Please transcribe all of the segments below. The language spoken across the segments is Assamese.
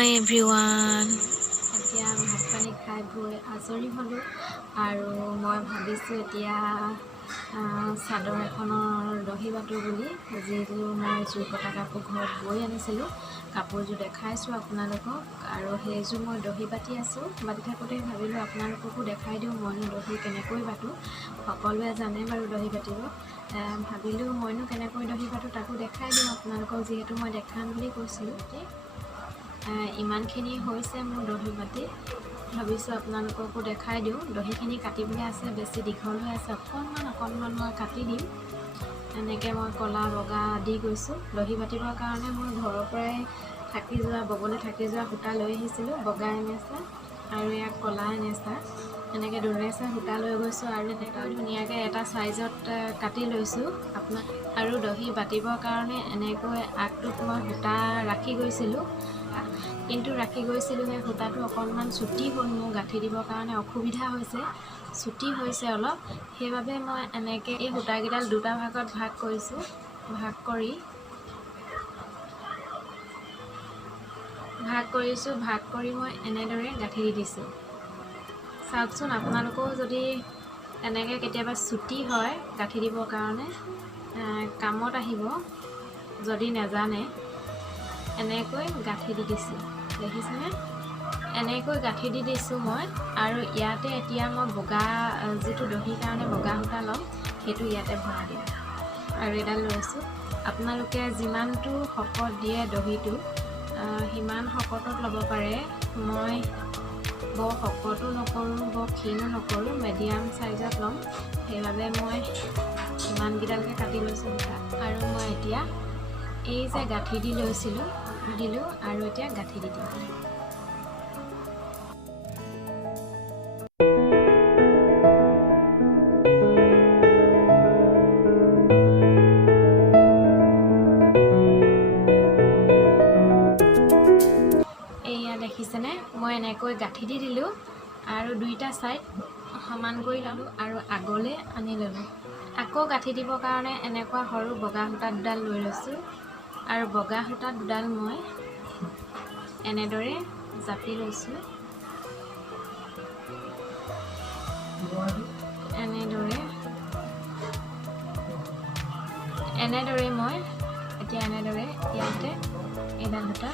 Hi everyone. এতিয়া ভাত পানী খাই বৈ আজৰি হ'লোঁ আৰু মই ভাবিছোঁ এতিয়া চাদৰ এখনৰ দহি বাটো বুলি যিটো মই জোৰ কটা কাপোৰ ঘৰত বৈ আনিছিলোঁ কাপোৰযোৰ দেখাইছোঁ আপোনালোকক আৰু সেইযোৰ মই দহি বাতি আছোঁ বাতি থাকোঁতে ভাবিলোঁ আপোনালোককো দেখাই দিওঁ মইনো দহি কেনেকৈ বাটোঁ সকলোৱে জানে বাৰু দহি বাতিব ভাবিলোঁ মইনো কেনেকৈ দহি বাটোঁ তাকো দেখাই দিওঁ আপোনালোকক যিহেতু মই দেখাম বুলি কৈছিলোঁ ইমানখিনি হৈছে মোৰ দহি বাতি ভাবিছোঁ আপোনালোককো দেখাই দিওঁ দহিখিনি কাটিবলৈ আছে বেছি দীঘল হৈ আছে অকণমান মই কাটি দিম এনেকৈ মই কলা বগা দি গৈছোঁ দহি বাতিবৰ কাৰণে মই ঘৰৰ পৰাই ববলৈ থাকি যোৱা সূতা লৈ আহিছিলোঁ বগা এনেচা আৰু ইয়াক কলা এনেচা এনেকৈ দুনেচা সূতা লৈ গৈছোঁ আৰু এনেকৈ ধুনীয়াকৈ এটা চাইজত কাটি লৈছোঁ আৰু দহি বাতিবৰ কাৰণে এনেকৈ আগটোত মই সূতা ৰাখি গৈছিলোঁ কিন্তু সেই সূতাটো অকণমান চুটি হ'ল মোৰ গাঁঠি দিবৰ কাৰণে অসুবিধা হৈছে চুটি হৈছে অলপ সেইবাবে মই এনেকৈ এই সূতাকেইডাল দুটা ভাগত ভাগ কৰিছোঁ ভাগ কৰি মই এনেদৰে গাঁঠি দি দিছোঁ চাওকচোন আপোনালোকেও যদি এনেকৈ কেতিয়াবা চুটি হয় গাঁঠি দিবৰ কাৰণে কামত আহিব যদি নেজানে এনেকৈ গাঁঠি দি দিছোঁ দেখিছেনে এনেকৈ গাঁঠি দি দিছোঁ মই আৰু ইয়াতে এতিয়া মই বগা যিটো দহিৰ কাৰণে বগা সূতা ল'ম সেইটো ইয়াতে ভৰাই দিম আৰু এডাল লৈছোঁ আপোনালোকে যিমানটো শকত দিয়ে দহিটো সিমান শকতত ল'ব পাৰে মই বৰ শকতো নকৰোঁ বৰ ক্ষীণো নকৰোঁ মিডিয়াম চাইজত ল'ম সেইবাবে মই ইমানকেইডালকৈ কাটি লৈছোঁ সূতা আৰু মই এতিয়া এই যে গাঁঠি দি লৈছিলোঁ দিলোঁ আৰু এতিয়া গাঁঠি দি দিম এয়া দেখিছেনে মই এনেকৈ গাঁঠি দি দিলোঁ আৰু দুইটা ছাইড সমান কৰি ল'লোঁ আৰু আগলৈ আনি ল'লোঁ আকৌ গাঁঠি দিবৰ কাৰণে এনেকুৱা সৰু বগা সূতা দুডাল লৈ লৈছোঁ আৰু বগা সূতা দুডাল মই এনেদৰে জাপি লৈছোঁ এনেদৰে মই এতিয়া ইয়াতে এডাল সূতা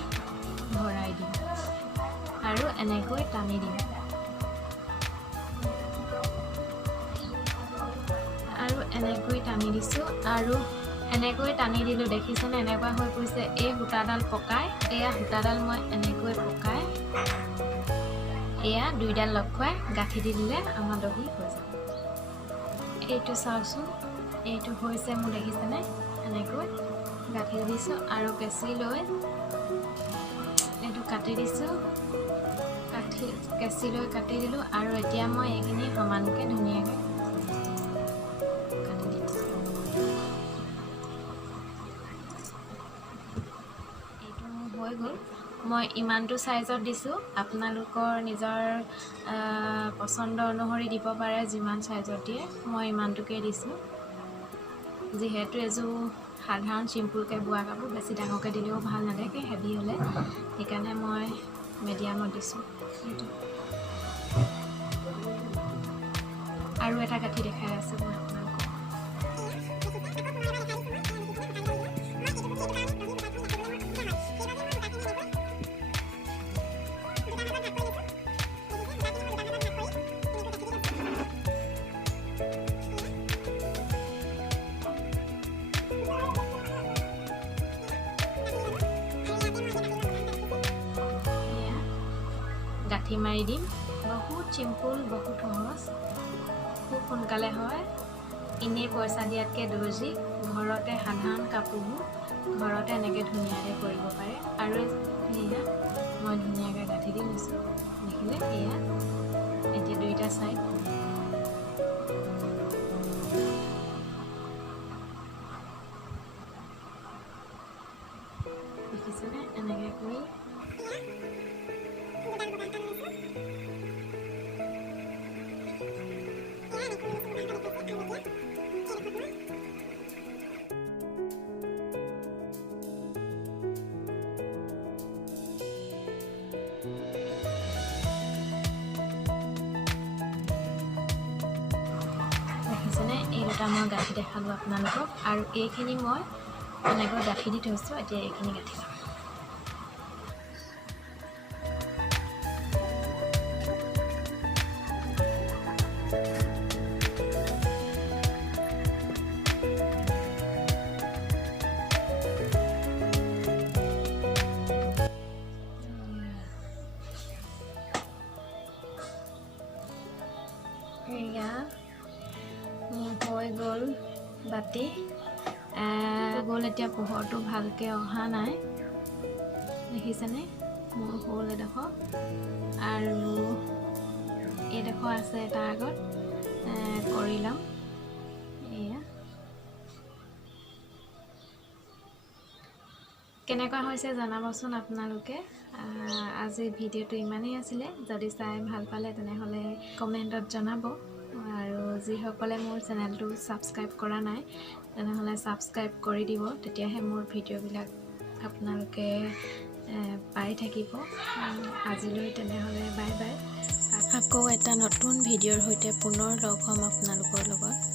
ভৰাই দিম আৰু এনেকৈ টানি দিম আৰু এনেকৈ টানি দিছোঁ আৰু এনেকৈ টানি দিলোঁ দেখিছেনে এনেকুৱা হৈ পৰিছে এই সূতাডাল পকাই এয়া সূতাডাল মই এনেকৈ পকাই এয়া দুইডাল লগ খুৱাই গাঁঠি দি দিলে আমাৰ দহি হৈ যাব এইটো চাওকচোন এইটো হৈছে মোৰ দেখিছেনে এনেকৈ গাঁঠি দিছোঁ আৰু কেঁচি লৈ এইটো কাটি দিছোঁ কেঁচি লৈ কাটি দিলোঁ আৰু এতিয়া মই এইখিনি সমানকৈ ধুনীয়াকৈ কাটি দিছোঁ এইটো মোৰ হৈ গ'ল মই ইমানটো চাইজত দিছোঁ আপোনালোকৰ নিজৰ পচন্দ অনুসৰি দিব পাৰে যিমান চাইজত দিয়ে মই ইমানটোকে দিছোঁ যিহেতু এযোৰ সাধাৰণ চিম্পুলকৈ বোৱা কাপোৰ বেছি ডাঙৰকৈ দিলেও ভাল নেদেখে হেভি হ'লে সেইকাৰণে মই মিডিয়ামত দিছোঁ আৰু এটা গাঁঠি দেখাই আছোঁ মই আপোনালোকক গাঁঠি মাৰি দিম বহুত চিম্পুল বহুত সহজ খুব সোনকালে হয় এনেই পইচা দিয়াতকৈ দৰ্জি ঘৰতে সাধাৰণ কাপোৰবোৰ ঘৰতে এনেকৈ ধুনীয়াকৈ কৰিব পাৰে আৰু এয়া মই ধুনীয়াকৈ গাঁঠি দি লৈছোঁ দেখিলে এয়া এতিয়া দুইটা ছাইড দেখিছেনে এনেকৈ কৰি দুটা মই গাঁঠি দেখালোঁ আপোনালোকক আৰু এইখিনি মই এনেকৈ গাঁঠি দি থৈছোঁ এতিয়া এইখিনি গাঁঠি ল'ম এয়া হৈ গ'ল বাতি গ'ল এতিয়া পোহৰটো ভালকৈ অহা নাই দেখিছেনে মোৰ হ'ল এডোখৰ আৰু এইডোখৰ আছে তাৰ আগত কৰি ল'ম এয়া কেনেকুৱা হৈছে জনাবচোন আপোনালোকে আজি ভিডিঅ'টো ইমানেই আছিলে যদি চাই ভাল পালে তেনেহ'লে কমেণ্টত জনাব আৰু যিসকলে মোৰ চেনেলটো ছাবস্ক্ৰাইব কৰা নাই তেনেহ'লে ছাবস্ক্ৰাইব কৰি দিব তেতিয়াহে মোৰ ভিডিঅ'বিলাক আপোনালোকে পাই থাকিব আজিলৈ তেনেহ'লে বাই বাই আকৌ এটা নতুন ভিডিঅ'ৰ সৈতে পুনৰ লগ হ'ম আপোনালোকৰ লগত